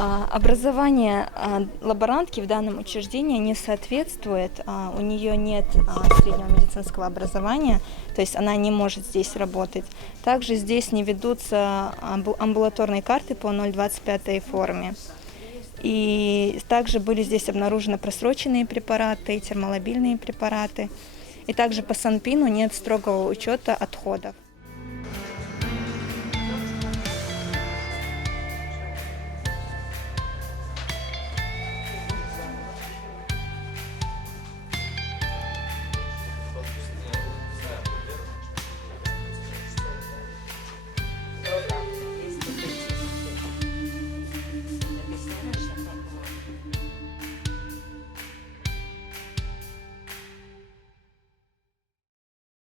Образование лаборантки в данном учреждении не соответствует, у нее нет среднего медицинского образования, то есть она не может здесь работать. Также здесь не ведутся амбулаторные карты по 0,25 форме. И также были здесь обнаружены просроченные препараты, термолабильные препараты. И также по Санпину нет строгого учета отходов.